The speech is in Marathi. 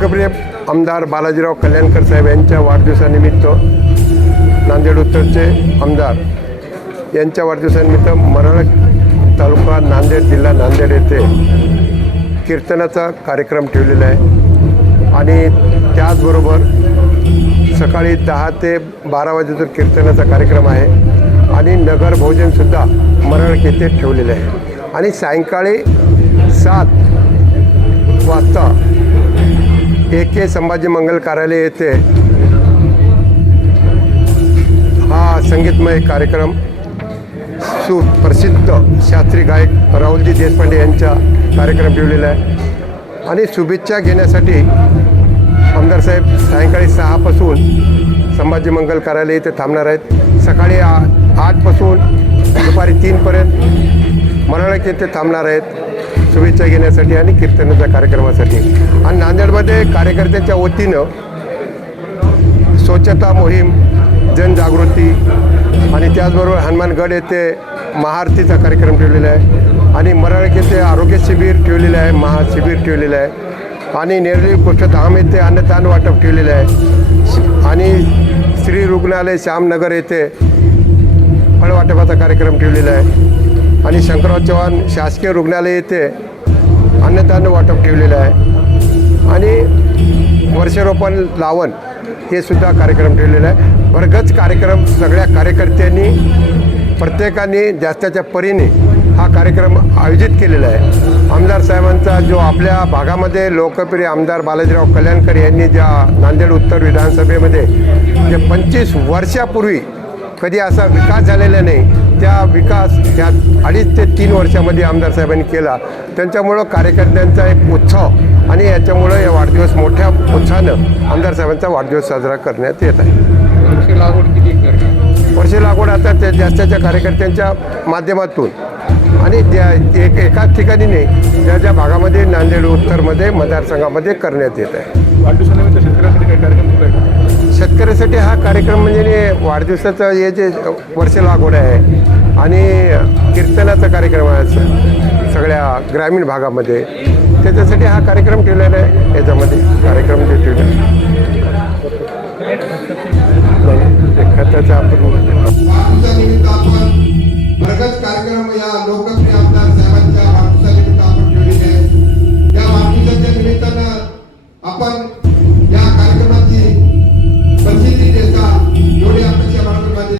लोकप्रिय आमदार बालाजीराव कल्याणकर साहेब यांच्या वाढदिवसानिमित्त नांदेड उत्तरचे आमदार यांच्या वाढदिवसानिमित्त मरळ तालुका नांदेड जिल्हा नांदेड येथे कीर्तनाचा कार्यक्रम ठेवलेला आहे आणि त्याचबरोबर सकाळी 10 ते 12 वाजेपर्यंत कीर्तनाचा कार्यक्रम आहे आणि नगर भोजनसुद्धा मरळ येथे ठेवलेले आहे आणि सायंकाळी 7 वाजता AK संभाजी मंगल कार्यालय येथे हा संगीतमय कार्यक्रम सुप्रसिद्ध शास्त्रीय गायक राहुलजी देशपांडे यांचा कार्यक्रम ठेवलेला आहे आणि शुभेच्छा घेण्यासाठी आमदार साहेब सायंकाळी 6 पासून संभाजी मंगल कार्यालय येथे थांबणार आहेत। सकाळी 8 पासून दुपारी 3 पर्यंत मरळ येथे थांबणार आहेत शुभेच्छा घेण्यासाठी आणि कीर्तनाच्या कार्यक्रमासाठी। आणि नांदेडमध्ये कार्यकर्त्यांच्या वतीनं स्वच्छता मोहीम, जनजागृती आणि त्याचबरोबर हनुमानगड येथे महाआरतीचा कार्यक्रम ठेवलेला आहे आणि मरळ येथे आरोग्य शिबिर ठेवलेलं आहे, महाशिबिर ठेवलेलं आहे आणि नेरळी कुष्ठधाम येथे अन्नदान वाटप ठेवलेलं आहे आणि श्री रुग्णालय श्यामनगर येथे फळवाटपाचा कार्यक्रम ठेवलेला आहे आणि शंकरराव चव्हाण शासकीय रुग्णालय येथे अन्नदान वाटप ठेवलेलं आहे आणि वर्षारोपण लावण हे सुद्धा कार्यक्रम ठेवलेला आहे। भरगच्च कार्यक्रम सगळ्या कार्यकर्त्यांनी प्रत्येकाने जास्तीच्या परीने हा कार्यक्रम आयोजित केलेला आहे। आमदार साहेबांचा जो आपल्या भागामध्ये लोकप्रिय आमदार बालाजीराव कल्याणकर यांनी ज्या नांदेड उत्तर विधानसभेमध्ये जे 25 वर्षापूर्वी कधी असा विकास झालेला नाही, त्या विकास ह्या 2.5 ते 3 वर्षामध्ये आमदार साहेबांनी केला। त्यांच्यामुळं कार्यकर्त्यांचा एक उत्सव आणि याच्यामुळं या वाढदिवस मोठ्या उत्साहानं आमदार साहेबांचा वाढदिवस साजरा करण्यात येत आहे। वर्षे लागवड आता त्या जास्तीच्या कार्यकर्त्यांच्या माध्यमातून आणि त्या एकाच ठिकाणी नाही, ज्या ज्या भागामध्ये नांदेड उत्तरमध्ये मतदारसंघामध्ये करण्यात येत आहे। वाढदिवसानिमित्त शेतकऱ्यांसाठी काही कार्यक्रम सुरू आहे? शेतकऱ्यासाठी हा कार्यक्रम म्हणजे वाढदिवसाचं हे जे वर्ष लागवड आहे आणि कीर्तनाचा कार्यक्रम आहे सगळ्या ग्रामीण भागामध्ये, त्याच्यासाठी हा कार्यक्रम ठेवलेला आहे। याच्यामध्ये कार्यक्रम जे ठेवले खताचा आपण प्रगत कार्यक्रम या लोकप्रिय आमदार साहेबांच्या वाढदिवसानिमित्त आपण ठेवलेले आहे। या वाढदिवसाच्या निमित्तानं आपण